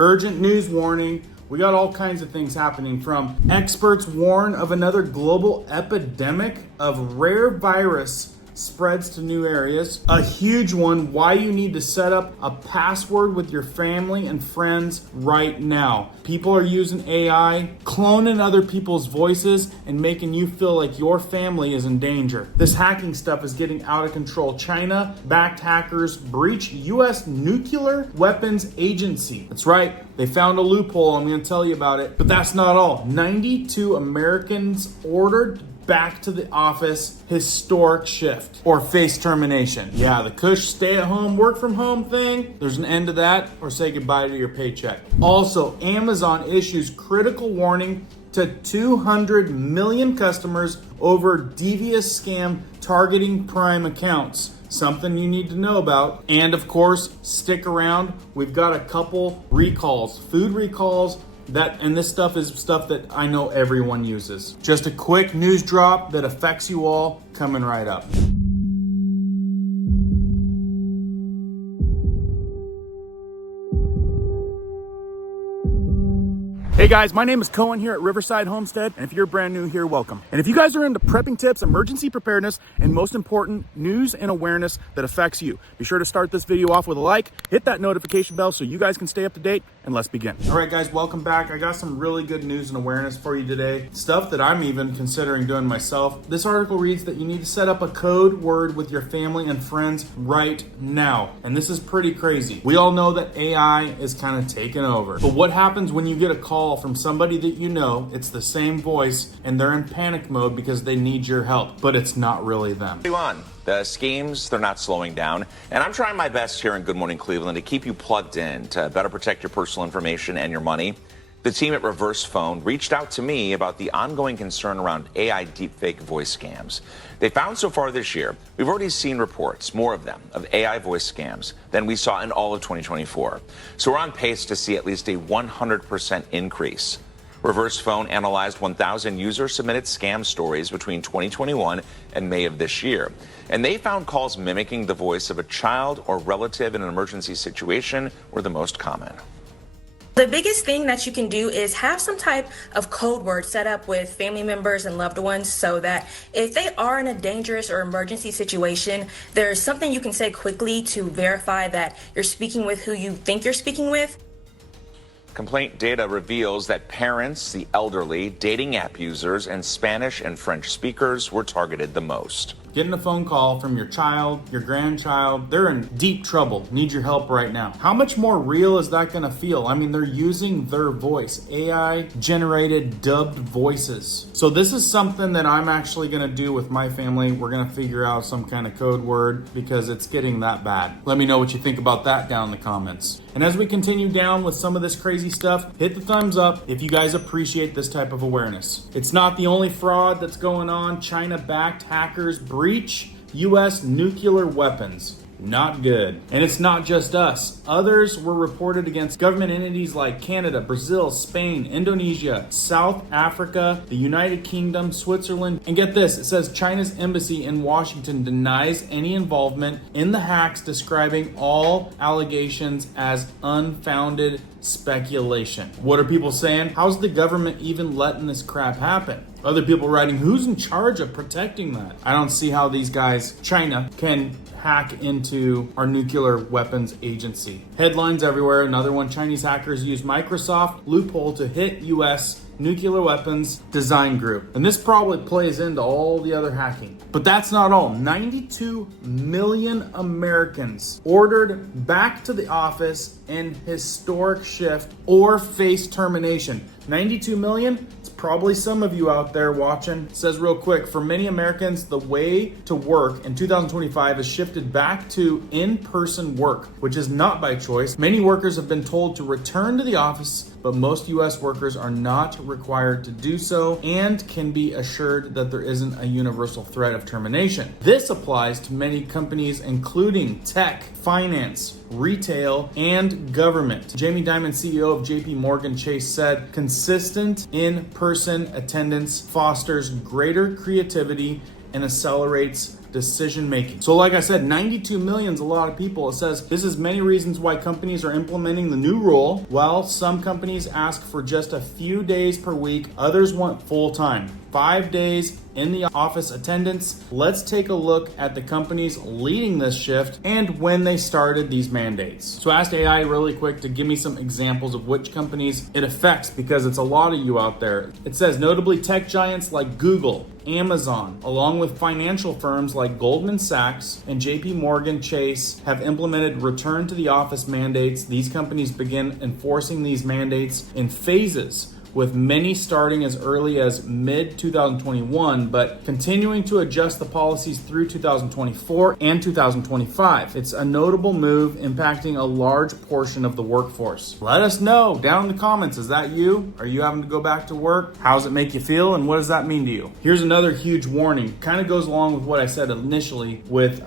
Urgent news warning. We got all kinds of things happening, from experts warn of another global epidemic of rare virus spreads to new areas. A huge one, why you need to set up a password with your family and friends right now. People are using AI, cloning other people's voices and making you feel like your family is in danger. This hacking stuff is getting out of control. China-backed hackers breach U.S. nuclear weapons agency. That's right. They found a loophole. I'm going to tell you about it. But that's not all. 92 Americans ordered back to the office. Historic shift or face termination. Yeah, the cush stay at home, work from home thing. There's an end to that, or say goodbye to your paycheck. Also, Amazon issues critical warning to 200 million customers over devious scam targeting Prime accounts. Something you need to know about. And of course, stick around. We've got a couple recalls, food recalls, and this stuff is stuff that I know everyone uses. Just a quick news drop that affects you all coming right up. Hey guys, my name is Cohen here at Riverside Homestead, and if you're brand new here, welcome. And if you guys are into prepping tips, emergency preparedness, and most important, news and awareness that affects you, be sure to start this video off with a like, hit that notification bell so you guys can stay up to date, and let's begin. All right guys, welcome back. I got some really good news and awareness for you today. Stuff that I'm even considering doing myself. This article reads that you need to set up a code word with your family and friends right now. And this is pretty crazy. We all know that AI is kind of taking over. But what happens when you get a call from somebody that you know, it's the same voice, and they're in panic mode because they need your help, but it's not really them? The schemes, they're not slowing down, and I'm trying my best here in Good Morning Cleveland to keep you plugged in to better protect your personal information and your money. The team at Reverse Phone reached out to me about the ongoing concern around AI deepfake voice scams. They found so far this year, we've already seen reports, more of them, of AI voice scams than we saw in all of 2024. So we're on pace to see at least a 100% increase. Reverse Phone analyzed 1,000 user-submitted scam stories between 2021 and May of this year. And they found calls mimicking the voice of a child or relative in an emergency situation were the most common. The biggest thing that you can do is have some type of code word set up with family members and loved ones so that if they are in a dangerous or emergency situation, there's something you can say quickly to verify that you're speaking with who you think you're speaking with. Complaint data reveals that parents, the elderly, dating app users, and Spanish and French speakers were targeted the most. Getting a phone call from your child, your grandchild, they're in deep trouble, need your help right now. How much more real is that gonna feel? I mean, they're using their voice, AI-generated dubbed voices. So this is something that I'm actually gonna do with my family. We're gonna figure out some kind of code word because it's getting that bad. Let me know what you think about that down in the comments. And as we continue down with some of this crazy stuff, hit the thumbs up if you guys appreciate this type of awareness. It's not the only fraud that's going on. China-backed hackers breach U.S. nuclear weapons. Not good. And it's not just us. Others were reported against government entities like Canada, Brazil, Spain, Indonesia, South Africa, the United Kingdom, Switzerland. And get this, it says China's embassy in Washington denies any involvement in the hacks, describing all allegations as unfounded speculation. What are people saying? How's the government even letting this crap happen? Other people writing, who's in charge of protecting that? I don't see how these guys, China, can hack into our nuclear weapons agency. Headlines everywhere. Another one, Chinese hackers use Microsoft loophole to hit U.S. nuclear weapons design group. And this probably plays into all the other hacking. But that's not all. 92 million Americans ordered back to the office in historic shift or face termination. 92 million? It's probably some of you out there watching. It says real quick, for many Americans, the way to work in 2025 has shifted back to in-person work, which is not by choice. Many workers have been told to return to the office, but most U.S. workers are not required to do so and can be assured that there isn't a universal threat of termination. This applies to many companies, including tech, finance, retail, and government. Jamie Dimon, CEO of JP Morgan Chase, said, consistent in-person attendance fosters greater creativity and accelerates decision making. So like I said, 92 million is a lot of people. It says this is many reasons why companies are implementing the new rule. While some companies ask for just a few days per week, others want full time. 5 days in the office attendance. Let's take a look at the companies leading this shift and when they started these mandates. So I asked AI really quick to give me some examples of which companies it affects, because it's a lot of you out there. It says notably tech giants like Google, Amazon, along with financial firms like Goldman Sachs and JP Morgan Chase have implemented return to the office mandates. These companies begin enforcing these mandates in phases, with many starting as early as mid-2021, but continuing to adjust the policies through 2024 and 2025. It's a notable move impacting a large portion of the workforce. Let us know down in the comments, is that you? Are you having to go back to work? How does it make you feel, and what does that mean to you? Here's another huge warning. Kind of goes along with what I said initially with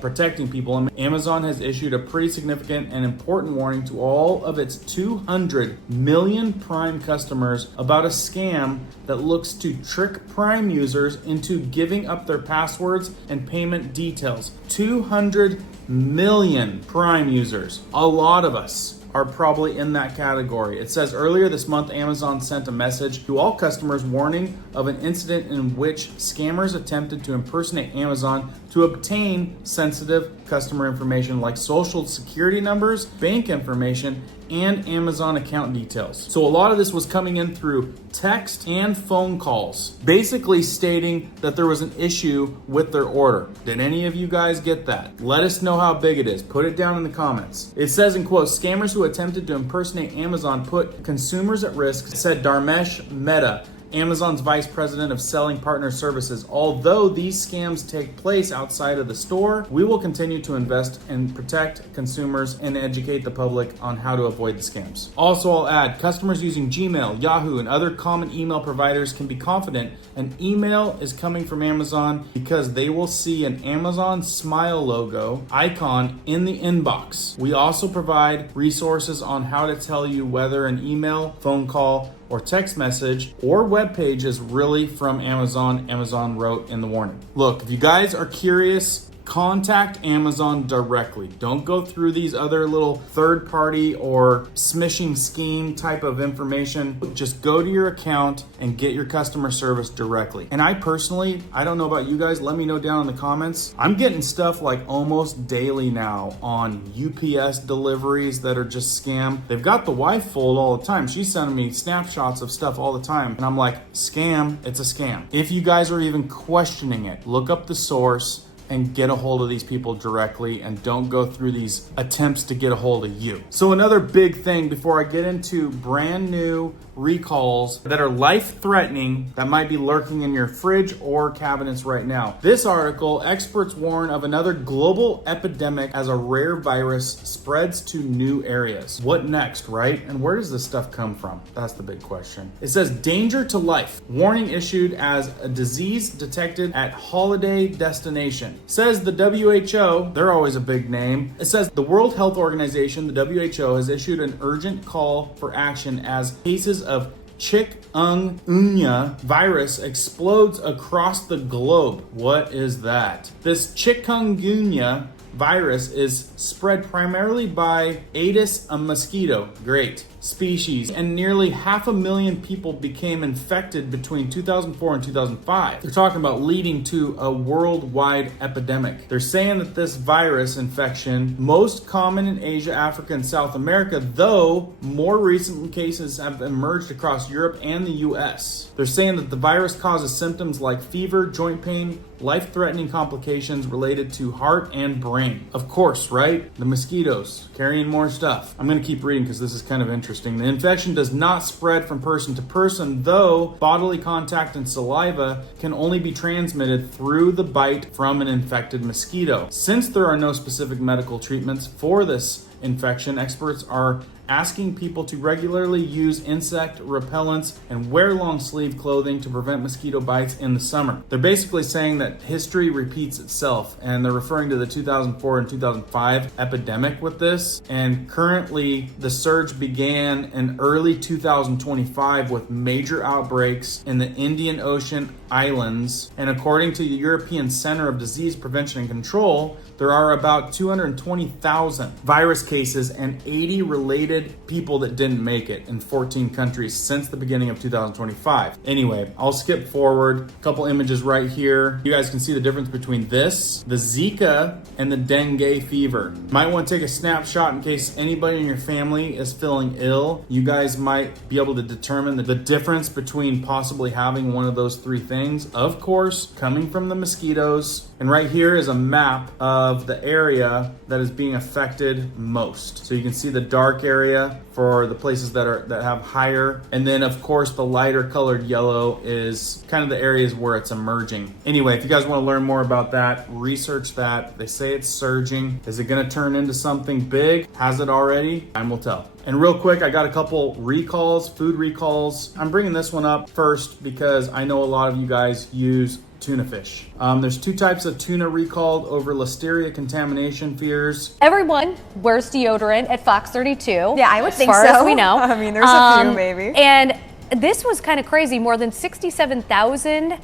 protecting people. Amazon has issued a pretty significant and important warning to all of its 200 million Prime customers about a scam that looks to trick Prime users into giving up their passwords and payment details. 200 million Prime users. A lot of us are probably in that category. It says earlier this month, Amazon sent a message to all customers warning of an incident in which scammers attempted to impersonate Amazon to obtain sensitive customer information like social security numbers, bank information, and Amazon account details. So a lot of this was coming in through text and phone calls, basically stating that there was an issue with their order. Did any of you guys get that? Let us know how big it is. Put it down in the comments. It says in quotes, scammers who attempted to impersonate Amazon put consumers at risk, said Dharmesh Mehta, Amazon's vice president of selling partner services. Although these scams take place outside of the store, we will continue to invest and protect consumers and educate the public on how to avoid the scams. Also, I'll add, customers using Gmail, Yahoo, and other common email providers can be confident an email is coming from Amazon because they will see an Amazon smile logo icon in the inbox. We also provide resources on how to tell you whether an email, phone call, or text message or web page is really from Amazon. Amazon wrote in the warning. Look, if you guys are curious, contact Amazon directly. Don't go through these other little third party or smishing scheme type of information. Just go to your account and get your customer service directly. And I personally, I don't know about you guys, let me know down in the comments. I'm getting stuff like almost daily now on UPS deliveries that are just scam. They've got the wife fold all the time. She's sending me snapshots of stuff all the time. And I'm like, scam, it's a scam. If you guys are even questioning it, look up the source and get a hold of these people directly, and don't go through these attempts to get a hold of you. So another big thing before I get into brand new recalls that are life-threatening that might be lurking in your fridge or cabinets right now. This article, experts warn of another global epidemic as a rare virus spreads to new areas. What next, right? And where does this stuff come from? That's the big question. It says danger to life. Warning issued as a disease detected at holiday destination. Says the WHO, they're always a big name. It says the World Health Organization, the WHO, has issued an urgent call for action as cases of chikungunya virus explodes across the globe. What is that? This chikungunya virus is spread primarily by Aedes, a mosquito, great species, and nearly 500,000 people became infected between 2004 and 2005. They're talking about leading to a worldwide epidemic. They're saying that this virus infection, most common in Asia, Africa, and South America, though more recent cases have emerged across Europe and the US. They're saying that the virus causes symptoms like fever, joint pain, life-threatening complications related to heart and brain. Of course, right? The mosquitoes carrying more stuff. I'm going to keep reading because this is kind of interesting. The infection does not spread from person to person, though bodily contact and saliva can only be transmitted through the bite from an infected mosquito. Since there are no specific medical treatments for this infection, experts are asking people to regularly use insect repellents and wear long sleeve clothing to prevent mosquito bites in the summer. They're basically saying that history repeats itself, and they're referring to the 2004 and 2005 epidemic with this. And currently, the surge began in early 2025 with major outbreaks in the Indian Ocean islands. And according to the European Center of Disease Prevention and Control, there are about 220,000 virus cases and 80 related people that didn't make it in 14 countries since the beginning of 2025. Anyway, I'll skip forward. A couple images right here. You guys can see the difference between this, the Zika, and the dengue fever. Might want to take a snapshot in case anybody in your family is feeling ill. You guys might be able to determine the difference between possibly having one of those three things. Of course, coming from the mosquitoes. And right here is a map of the area that is being affected most. So you can see the dark area for the places that have higher. And then of course the lighter colored yellow is kind of the areas where it's emerging. Anyway, if you guys want to learn more about that, research that. They say it's surging. Is it going to turn into something big? Has it already? Time will tell. And real quick, I got a couple recalls, food recalls. I'm bringing this one up first because I know a lot of you guys use tuna fish. There's two types of tuna recalled over listeria contamination fears. Everyone wears deodorant at Fox 32. Yeah, I would think as far so. as we know. I mean, there's a few maybe. And this was kind of crazy. More than 67,000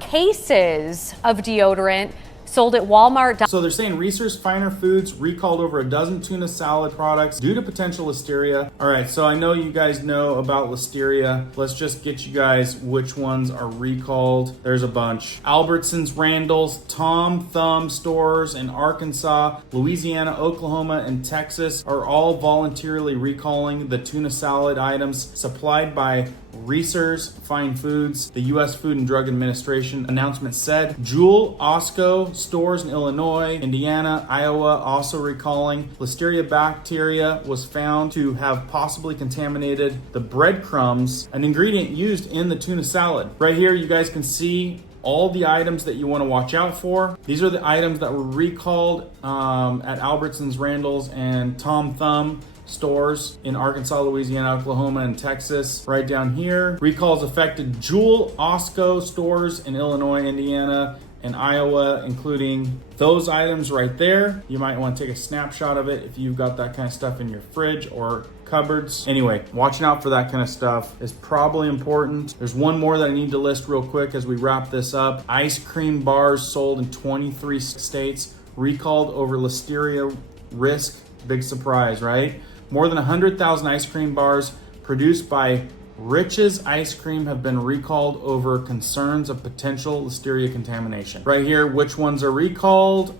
cases of deodorant sold at Walmart. So they're saying Reese's Finer Foods recalled over a dozen tuna salad products due to potential listeria. All right, so I know you guys know about listeria. Let's just get you guys which ones are recalled. There's a bunch. Albertsons, Randall's, Tom Thumb stores in Arkansas, Louisiana, Oklahoma, and Texas are all voluntarily recalling the tuna salad items supplied by Reese's Fine Foods. The U.S. Food and Drug Administration announcement said Jewel Osco stores in Illinois, Indiana, Iowa also recalling. Listeria bacteria was found to have possibly contaminated the breadcrumbs, an ingredient used in the tuna salad. Right here you guys can see all the items that you want to watch out for. These are the items that were recalled at Albertsons, Randall's, and Tom Thumb stores in Arkansas, Louisiana, Oklahoma, and Texas. Right down here, recalls affected Jewel Osco stores in Illinois, Indiana, and Iowa, including those items right there. You might want to take a snapshot of it if you've got that kind of stuff in your fridge or cupboards. Anyway, watching out for that kind of stuff is probably important. There's one more that I need to list real quick as we wrap this up. Ice cream bars sold in 23 states recalled over listeria risk. Big surprise, right? More than 100,000 ice cream bars produced by Rich's Ice Cream have been recalled over concerns of potential listeria contamination. Right here, which ones are recalled?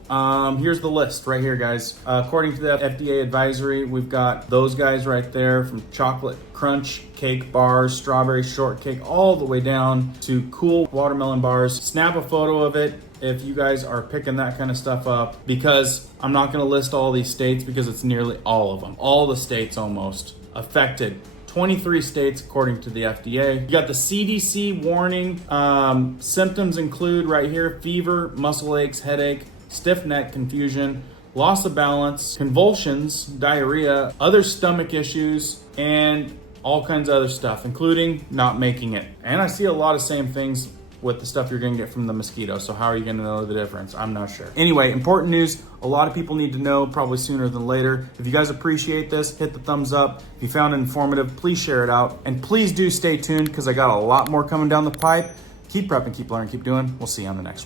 Here's the list right here, guys. According to the FDA advisory, we've got those guys right there, from chocolate crunch cake bars, strawberry shortcake, all the way down to cool watermelon bars. Snap a photo of it if you guys are picking that kind of stuff up, because I'm not going to list all these states because it's nearly all of them. All the states almost affected. 23 states according to the FDA. You got the CDC warning. Symptoms include right here: fever, muscle aches, headache, stiff neck, confusion, loss of balance, convulsions, diarrhea, other stomach issues, and all kinds of other stuff, including not making it. And I see a lot of same things with the stuff you're gonna get from the mosquito. So how are you gonna know the difference? I'm not sure. Anyway, important news. A lot of people need to know, probably sooner than later. If you guys appreciate this, hit the thumbs up. If you found it informative, please share it out. And please do stay tuned, because I got a lot more coming down the pipe. Keep prepping, keep learning, keep doing. We'll see you on the next one.